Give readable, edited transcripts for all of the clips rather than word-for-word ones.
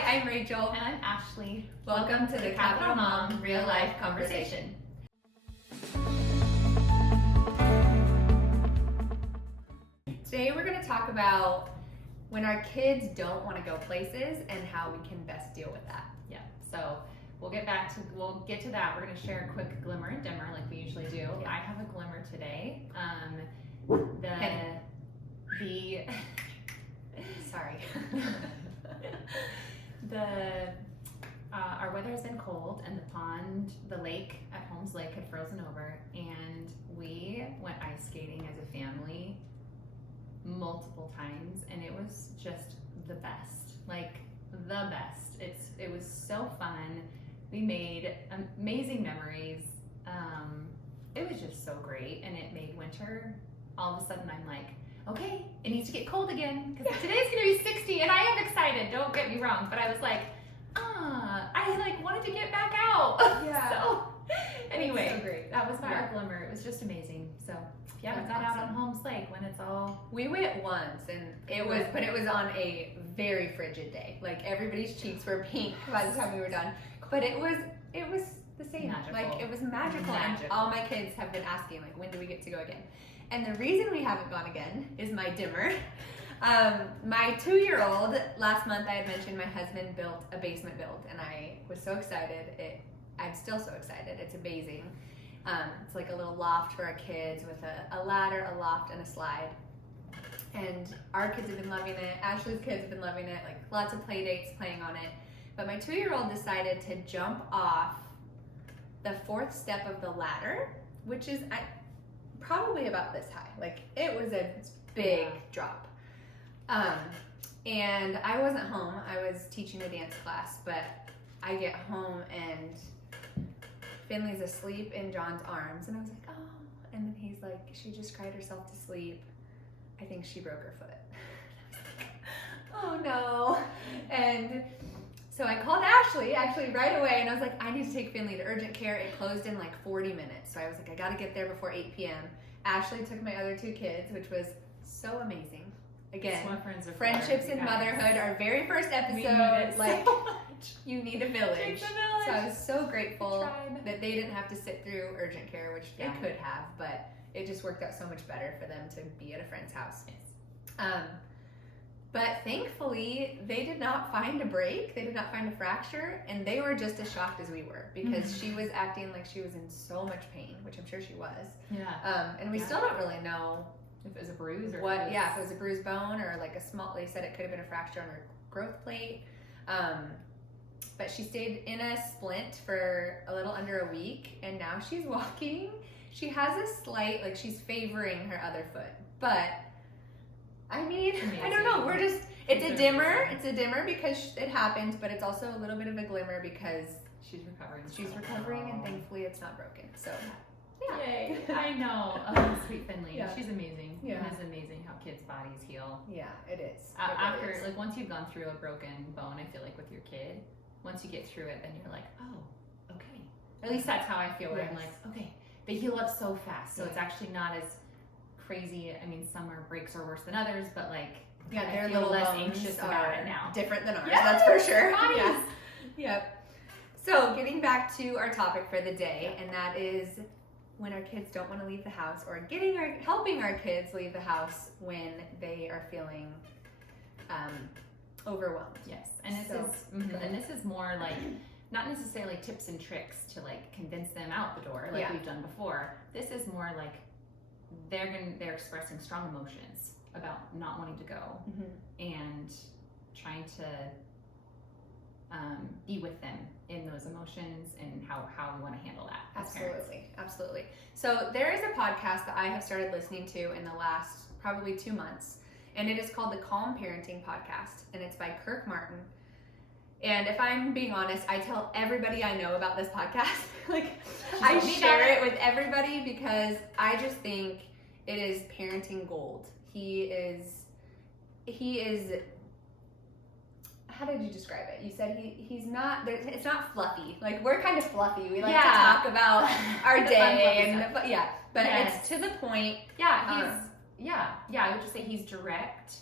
Hi, I'm Rachel. And I'm Ashlee. Welcome to the Capital Mom Real Life Conversation. Today we're going to talk about when our kids don't want to go places and how we can best deal with that. Yeah, so we'll get to that. We're going to share a quick glimmer and dimmer like we usually do. Yeah. I have a glimmer today. Sorry. Our weather has been cold, and the lake at Holmes Lake had frozen over, and we went ice skating as a family multiple times, and it was just the best, like the best. It was so fun. We made amazing memories. It was just so great, and it made winter. All of a sudden, I'm like, okay, it needs to get cold again because today's gonna be 60, and I am excited. Don't get me wrong, but I was like, I wanted to get back out. Yeah. So anyway, so great. that was our glimmer. It was just amazing. So yeah, we got out on Holmes Lake when it's all. We went once, and it was on a very frigid day. Like everybody's cheeks were pink by the time we were done, but it was the same. Magical. Like it was magical. And all my kids have been asking, like, when do we get to go again? And the reason we haven't gone again is my dimmer. My 2-year-old, last month I had mentioned my husband built a basement build, and I was so excited. I'm still so excited. It's amazing. It's like a little loft for our kids with a ladder, a loft, and a slide. And our kids have been loving it. Ashlee's kids have been loving it. Like lots of play dates playing on it. But my 2-year-old decided to jump off the 4th step of the ladder, which is probably about this high. Like it was a big drop. And I wasn't home. I was teaching a dance class, but I get home and Finley's asleep in John's arms, and I was like, oh. And then he's like, she just cried herself to sleep. I think she broke her foot. Oh no. And so I called Ashlee actually right away, and I was like, I need to take Finley to urgent care. It closed in like 40 minutes. So I was like, I gotta get there before 8 p.m. Ashley took my other 2 kids, which was so amazing. Again, friendships and motherhood, our very first episode, like you need a village. So I was so grateful that they didn't have to sit through urgent care, which they could have, but it just worked out so much better for them to be at a friend's house. Yes. But thankfully, they did not find a break. They did not find a fracture, and they were just as shocked as we were because she was acting like she was in so much pain, which I'm sure she was. Yeah. And we still don't really know if it was a bruise or if it was a bruised bone or like a small. They said it could have been a fracture on her growth plate. But she stayed in a splint for a little under a week, and now she's walking. She has a slight, like she's favoring her other foot, but I mean, I don't know. It's a dimmer. It's a dimmer because it happened, but it's also a little bit of a glimmer because she's recovering. She's recovering, and thankfully it's not broken. So, yeah. Yay. I know. Oh, sweet Finley. Yeah. She's amazing. Yeah. It is amazing how kids' bodies heal. Yeah, it is. After, like, once you've gone through a broken bone, I feel like with your kid, once you get through it, then you're like, oh, okay. At least that's how I feel. Where I'm like, okay, they heal up so fast, so it's actually not as crazy. I mean, some breaks are worse than others, but like, they're little less anxious about it now. Different than ours, yes, that's for sure. Nice. Yeah. Yep. So getting back to our topic for the day, and that is when our kids don't want to leave the house, or helping our kids leave the house when they are feeling overwhelmed. Yes, and this is more like not necessarily tips and tricks to like convince them out the door like we've done before. This is more like they're expressing strong emotions about not wanting to go and trying to be with them in those emotions and how we want to handle that as parents. Absolutely. So there is a podcast that I have started listening to in the last probably 2 months, and it is called the Calm Parenting Podcast, and it's by Kirk Martin. And if I'm being honest, I tell everybody I know about this podcast. Like, I share it with everybody because I just think it is parenting gold. He is. How did you describe it? You said he's not. It's not fluffy. Like, we're kind of fluffy. We like to talk about our day but it's to the point. I would just say he's direct.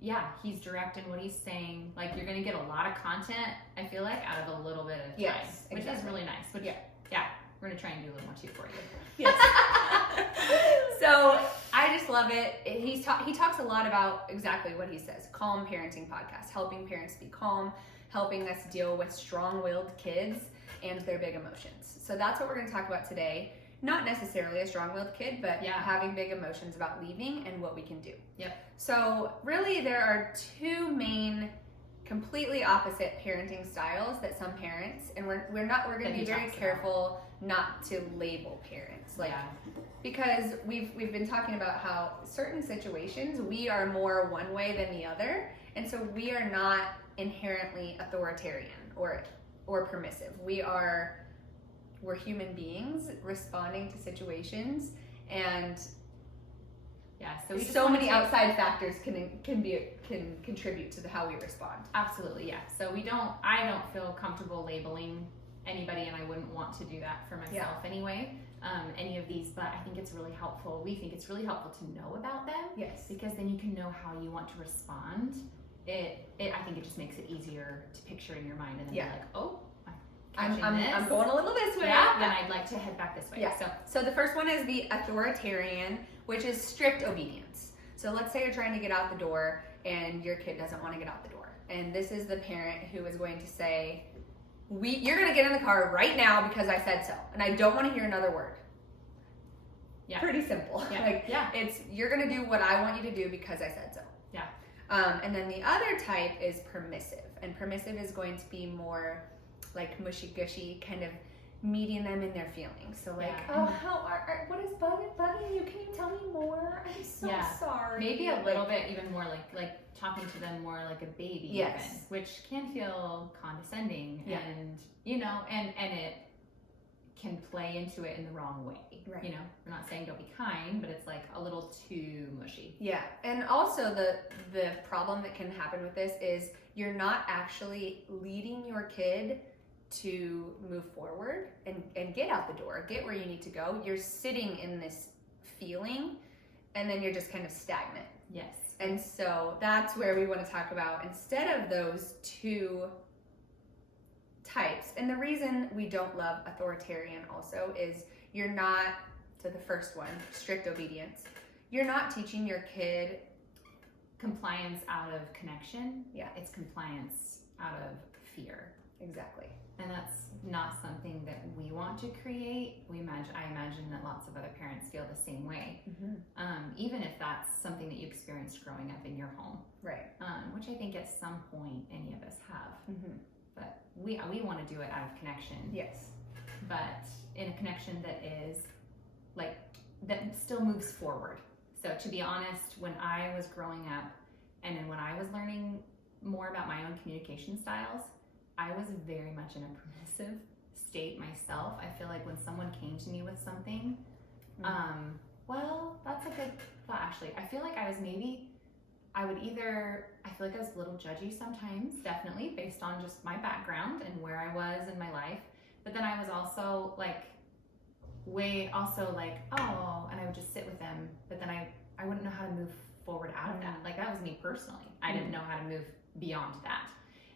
he's direct in what he's saying. Like, you're going to get a lot of content, I feel like, out of a little bit of time, which is really nice. Which, we're going to try and do a little more too for you. Yes. So I just love it. He talks a lot about exactly what he says. Calm Parenting Podcast, helping parents be calm, helping us deal with strong-willed kids and their big emotions. So that's what we're going to talk about today. Not necessarily a strong-willed kid, but having big emotions about leaving and what we can do. Yep. So really there are two main completely opposite parenting styles that some parents, and we're going to be very careful not to label parents. Because we've been talking about how certain situations we are more one way than the other, and so we are not inherently authoritarian or permissive. We're human beings responding to situations, and so many outside factors can contribute to how we respond. Absolutely, yeah. So I don't feel comfortable labeling anybody, and I wouldn't want to do that for myself anyway. Any of these, but I think it's really helpful. We think it's really helpful to know about them. Yes. Because then you can know how you want to respond. I think it just makes it easier to picture in your mind, and then you're like, oh, I'm going a little this way. Then I'd like to head back this way. So the first one is the authoritarian, which is strict obedience. So let's say you're trying to get out the door and your kid doesn't want to get out the door. And this is the parent who is going to say, you're going to get in the car right now because I said so. And I don't want to hear another word. Yeah. Pretty simple. It's, you're going to do what I want you to do because I said so. Yeah. And then the other type is permissive. And permissive is going to be more like mushy-gushy, kind of meeting them in their feelings. So what is bugging you? Can you tell me more? I'm so sorry. Maybe a little bit even more like talking to them more like a baby even, which can feel condescending and, and it can play into it in the wrong way. Right. We're not saying don't be kind, but it's like a little too mushy. Yeah. And also the problem that can happen with this is you're not actually leading your kid to move forward and get out the door, get where you need to go. You're sitting in this feeling, and then you're just kind of stagnant. Yes. And so that's where we want to talk about, instead of those two types. And the reason we don't love authoritarian also is you're not, so the first one, strict obedience, you're not teaching your kid compliance out of connection. Yeah. It's compliance out of fear. Exactly. And that's not something that we want to create. I imagine that lots of other parents feel the same way. Mm-hmm. Even if that's something that you experienced growing up in your home. Right. Which I think at some point any of us have. Mm-hmm. But we want to do it out of connection. Yes. But in a connection that is that still moves forward. So to be honest, when I was growing up and then when I was learning more about my own communication styles, I was very much in a permissive state myself. I feel like when someone came to me with something, that's a good thought, Ashley. I feel like I feel like I was a little judgy sometimes, definitely, based on just my background and where I was in my life. But then I was also and I would just sit with them, but then I wouldn't know how to move forward out of that. Like, that was me personally. I didn't know how to move beyond that.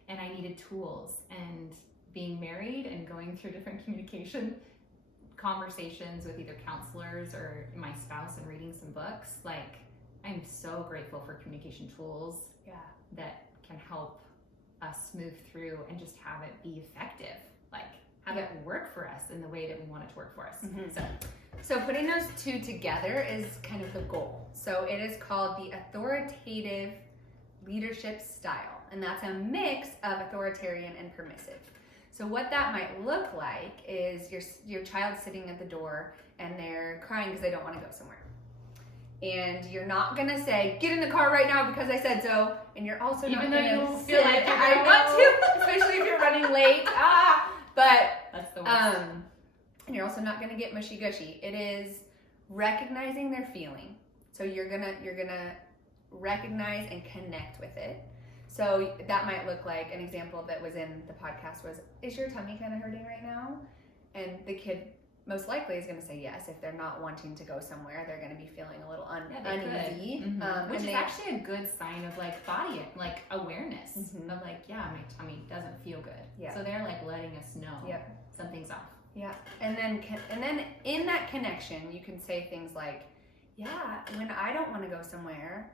And I needed tools, and being married and going through different communication conversations with either counselors or my spouse and reading some books, I'm so grateful for communication tools that can help us move through and just have it be effective, have it work for us in the way that we want it to work for us. Mm-hmm. So putting those two together is kind of the goal. So it is called the authoritative leadership style, and that's a mix of authoritarian and permissive. So what that might look like is your child sitting at the door and they're crying because they don't want to go somewhere. And you're not going to say, get in the car right now because I said so. And you're also not going to feel like I want to, especially if you're running late. But that's the worst. And you're also not going to get mushy-gushy. It is recognizing their feeling. So you're gonna recognize and connect with it. So that might look like, an example that was in the podcast was, is your tummy kind of hurting right now? And the kid most likely is going to say yes. If they're not wanting to go somewhere, they're going to be feeling a little they uneasy. could. Which is actually a good sign of like body, like awareness of like, yeah, my tummy doesn't feel good. Yeah. So they're like letting us know something's off. Yeah. And then in that connection, you can say things like, yeah, when I don't want to go somewhere,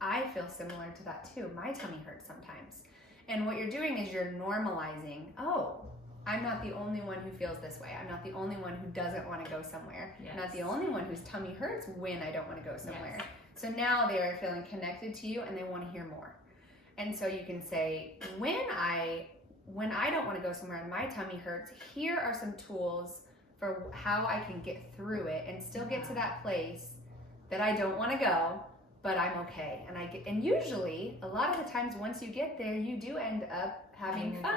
I feel similar to that too. My tummy hurts sometimes. And what you're doing is you're normalizing, oh, I'm not the only one who feels this way. I'm not the only one who doesn't want to go somewhere. Yes. I'm not the only one whose tummy hurts when I don't want to go somewhere. Yes. So now they are feeling connected to you and they want to hear more. And so you can say, when I don't want to go somewhere and my tummy hurts, here are some tools for how I can get through it and still get to that place that I don't want to go, but I'm okay. And usually, a lot of the times once you get there, you do end up having fun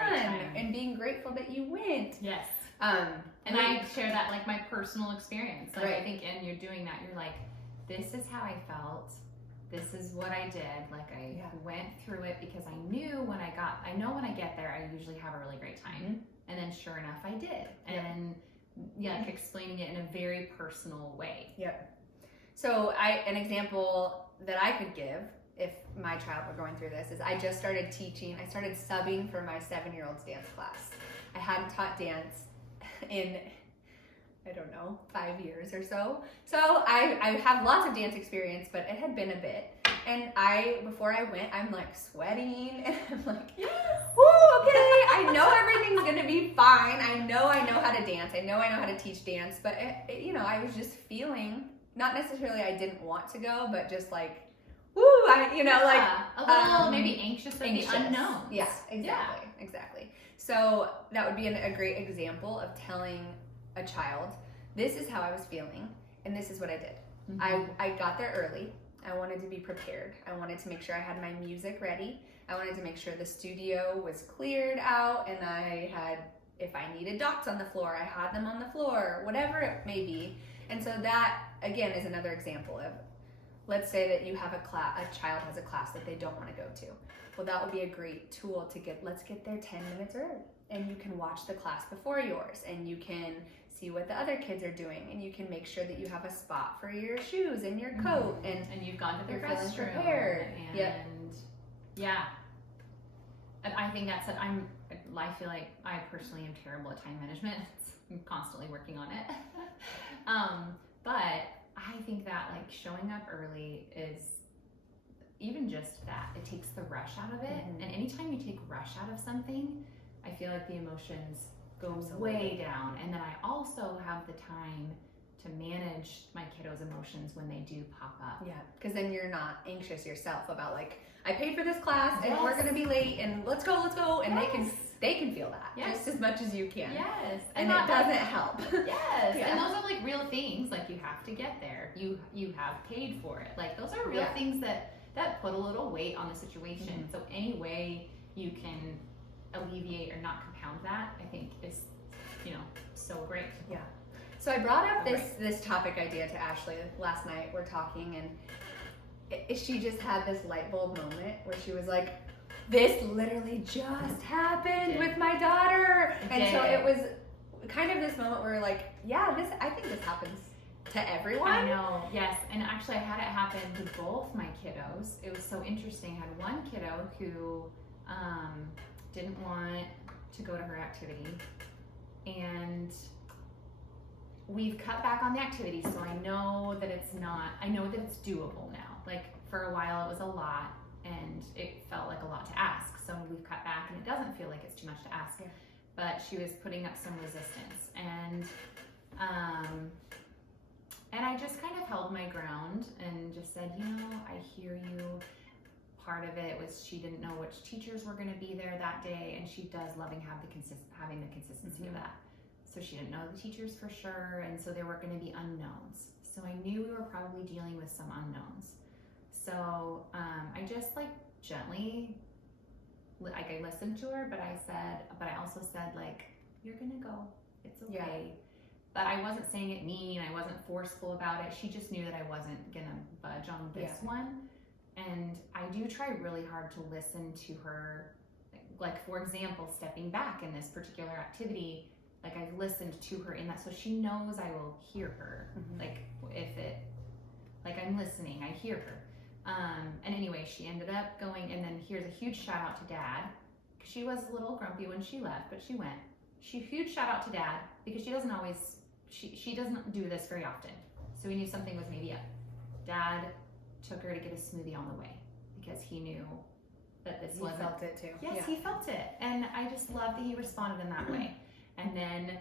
and being grateful that you went. Yes. And I share that like my personal experience. Like I think, and you're doing that, you're like, this is how I felt. This is what I did. Like I went through it because I knew when I get there, I usually have a really great time. And then sure enough, I did. And like explaining it in a very personal way. Yep. So an example that I could give if my child were going through this is I just started teaching. I started subbing for my 7-year-old's dance class. I hadn't taught dance in, I don't know, 5 years or so. So I have lots of dance experience, but it had been a bit. And before I went, I'm like sweating and I'm like, yes, woo, okay, I know everything's gonna be fine. I know how to dance. I know how to teach dance, but I was just feeling, not necessarily I didn't want to go, but just like, woo, a little maybe anxious of the unknown. Yeah, exactly. So that would be a great example of telling a child, this is how I was feeling, and this is what I did. I got there early. I wanted to be prepared. I wanted to make sure I had my music ready. I wanted to make sure the studio was cleared out, and if I needed dots on the floor, I had them on the floor, whatever it may be. And so that, again, is another example of, let's say that you have a child has a class that they don't want to go to. Well, that would be a great tool to let's get there 10 minutes early. And you can watch the class before yours, and you can see what the other kids are doing, and you can make sure that you have a spot for your shoes and your coat, and you've gone to the you're feeling restroom, prepared. And I think I feel like I personally am terrible at time management. I'm constantly working on it. But I think that like showing up early is even just that. It takes the rush out of it. And anytime you take rush out of something, I feel like the emotions go way down. And then I also have the time to manage my kiddos' emotions when they do pop up. Yeah, because then you're not anxious yourself about like, I paid for this class and we're gonna be late and let's go. And they can feel that just as much as you can. Yes. And it doesn't help. Yes. And those are like real things. Like you have to get there. You have paid for it. Like those are real things that put a little weight on the situation. So any way you can alleviate or not compound that, I think is, so great. Yeah. So I brought up this topic idea to Ashlee last night. We're talking, and she just had this light bulb moment where she was like, this literally just happened with my daughter. So it was kind of this moment where like, I think this happens to everyone. I know, yes. And actually I had it happen to both my kiddos. It was so interesting. I had one kiddo who didn't want to go to her activity, and we've cut back on the activity, so I know that it's doable now. Like for a while it was a lot and it felt like a lot to ask, so we've cut back and it doesn't feel like it's too much to ask. But she was putting up some resistance, and I just kind of held my ground and just said, I hear you. Part of it was she didn't know which teachers were going to be there that day, and she does having the consistency of that. So she didn't know the teachers for sure, and so there were going to be unknowns. So I knew we were probably dealing with some unknowns. So I just like gently, like I listened to her, but I also said like, you're going to go. It's okay. But I wasn't saying it mean. I wasn't forceful about it. She just knew that I wasn't going to budge on this one. And I do try really hard to listen to her. Like, for example, stepping back in this particular activity, like I've listened to her in that, so she knows I will hear her. Like if it, like I'm listening, I hear her. And anyway, she ended up going, and then here's a huge shout out to Dad. She was a little grumpy when she left, but she went. Huge shout out to Dad, because she doesn't always, she doesn't do this very often. So we knew something was maybe up. Dad took her to get a smoothie on the way because he knew that this wasn't. He felt it too. Yes, he felt it. And I just love that he responded in that way. And then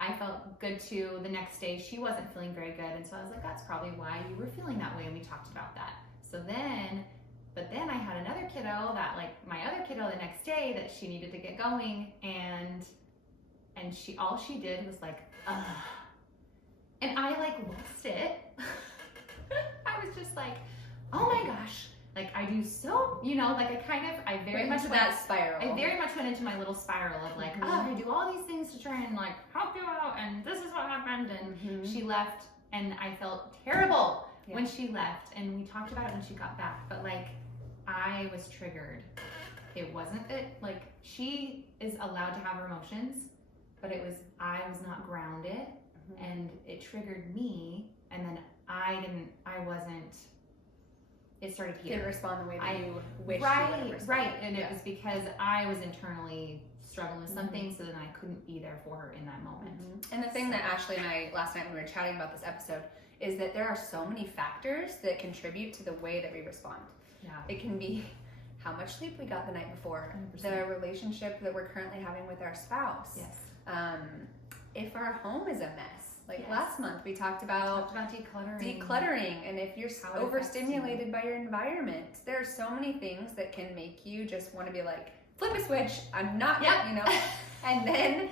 I felt good too. The next day, she wasn't feeling very good. And so I was like, that's probably why you were feeling that way. And we talked about that. So then, but then I had another kiddo that, like my other kiddo the next day, that she needed to get going. And all she did was like, ugh. And I like lost it. I was just like, oh my gosh. Like I do so, you know, like I very much went into that spiral. I very much went into my little spiral of like, oh, I do all these things to try and like help you out, and this is what happened. And she left, and I felt terrible when she left. And we talked about it when she got back. But like, I was triggered. It wasn't that like she is allowed to have her emotions, but it was I was not grounded, and it triggered me. And then I wasn't. It started here. Didn't respond the way that you wish you would have responded. Right. And it was because I was internally struggling with something, so then I couldn't be there for her in that moment. And the thing that Ashlee and I, last night when we were chatting about this episode, is that there are so many factors that contribute to the way that we respond. Yeah. It can be how much sleep we got the night before, 100%. the relationship that we're currently having with our spouse. Yes. If our home is a mess. Like last month, we talked about decluttering, and if you're overstimulated by your environment, there are so many things that can make you just want to be like, flip a switch, I'm not, you know, and then,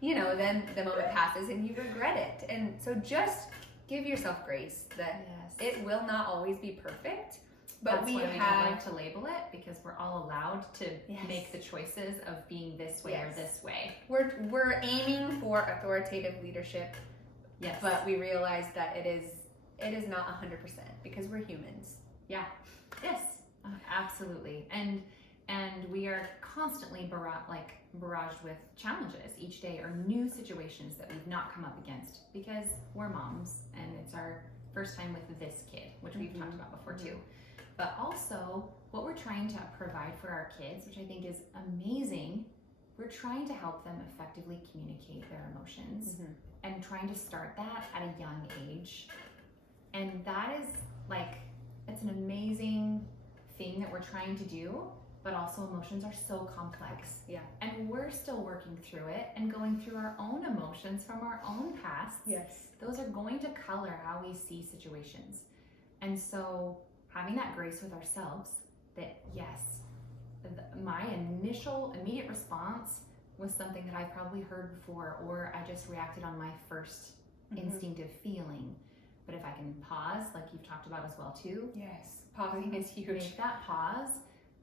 you know, then the moment passes and you regret it. And so just give yourself grace that it will not always be perfect, but that's why I don't like to label it, because we're all allowed to make the choices of being this way or this way. We're aiming for authoritative leadership. Yes. But we realize that it is not 100% because we're humans. Yeah. Yes. Absolutely. And we are constantly barraged with challenges each day, or new situations that we've not come up against, because we're moms and it's our first time with this kid, which we've talked about before too. But also what we're trying to provide for our kids, which I think is amazing, we're trying to help them effectively communicate their emotions. And trying to start that at a young age. And that is like, it's an amazing thing that we're trying to do, but also emotions are so complex. Yeah. And we're still working through it and going through our own emotions from our own pasts. Yes. Those are going to color how we see situations. And so having that grace with ourselves that my initial immediate response was something that I've probably heard before, or I just reacted on my first instinctive feeling. But if I can pause, like you've talked about as well too. Yes, pausing is huge. Make that pause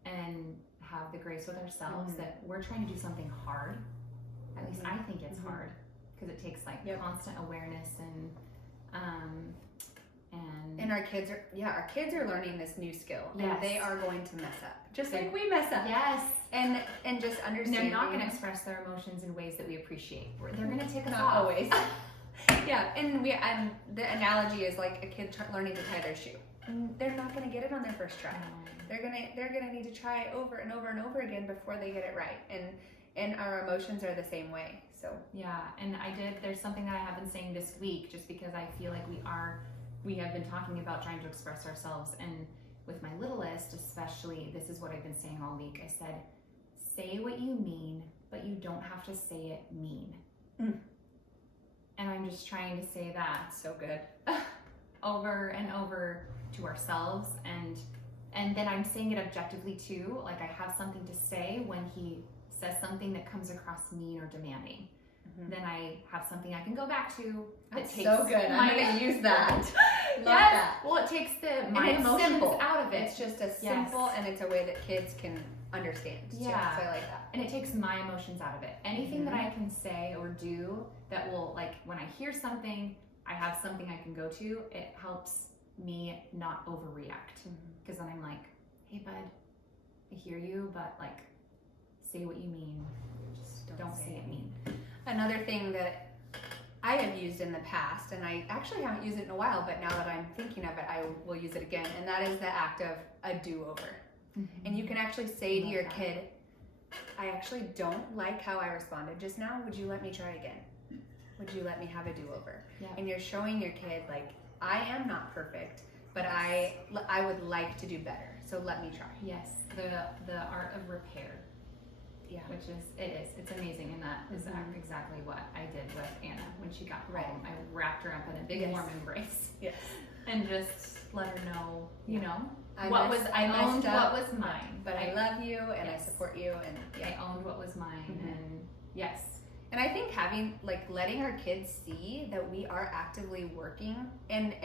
and have the grace with ourselves that we're trying to do something hard. At least I think it's hard, because it takes like constant awareness and our kids are learning this new skill, and they are going to mess up, just like we mess up. Yes. And just understand. They're not going to express their emotions in ways that we appreciate. They're going to take us off. Not always. And the analogy is like a kid learning to tie their shoe. They're not going to get it on their first try. They're gonna need to try over and over and over again before they get it right. And our emotions are the same way. So and there's something that I have been saying this week, just because I feel like we have been talking about trying to express ourselves, and with my littlest especially, this is what I've been saying all week. I said, say what you mean, but you don't have to say it mean. And I'm just trying to say that so good over and over to ourselves, and then I'm saying it objectively too. Like, I have something to say when he says something that comes across mean or demanding. Then I have something I can go back to. That's so good. I'm going to use that. Love that. Well, it takes my emotions out of it. It's just a simple, and it's a way that kids can understand. Yeah. So I like that. And it takes my emotions out of it. Anything that I can say or do that will, like, when I hear something, I have something I can go to, it helps me not overreact. Because then I'm like, hey, bud, I hear you, but, like, say what you mean. Just don't say it mean. I another thing that I have used in the past, and I actually haven't used it in a while, but now that I'm thinking of it, I will use it again, and that is the act of a do-over. And you can actually say to your kid, I actually don't like how I responded just now. Would you let me try again? Would you let me have a do-over? Yeah. And you're showing your kid, like, I am not perfect, but I would like to do better. So let me try. Yes, the art of repair. Yeah. Which is, it's amazing, and that is exactly what I did with Anna when she got home. I wrapped her up in a big warm embrace. Yes. And just let her know, you know, I owned what was mine. But I love you and I support you, and I owned what was mine, and yes. And I think letting our kids see that we are actively working, and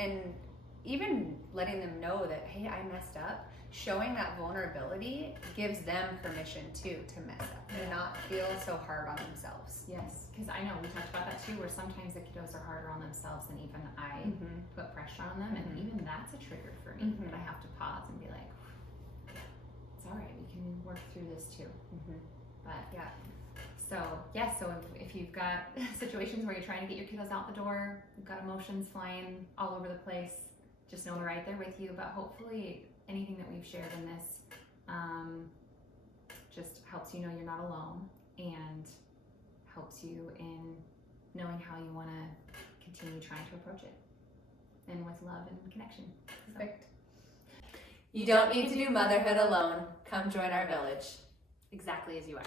even letting them know that, hey, I messed up, showing that vulnerability gives them permission too to mess up and not feel so hard on themselves. Yes, because I know we talked about that too, where sometimes the kiddos are harder on themselves than even I put pressure on them, and even that's a trigger for me. That I have to pause and be like, it's all right, we can work through this too. But yeah. So if you've got situations where you're trying to get your kiddos out the door, you've got emotions flying all over the place, just know we're right there with you. But hopefully anything that we've shared in this just helps you know you're not alone, and helps you in knowing how you want to continue trying to approach it, and with love and connection. Perfect. You don't need to do motherhood alone. Come join our village. Exactly as you are.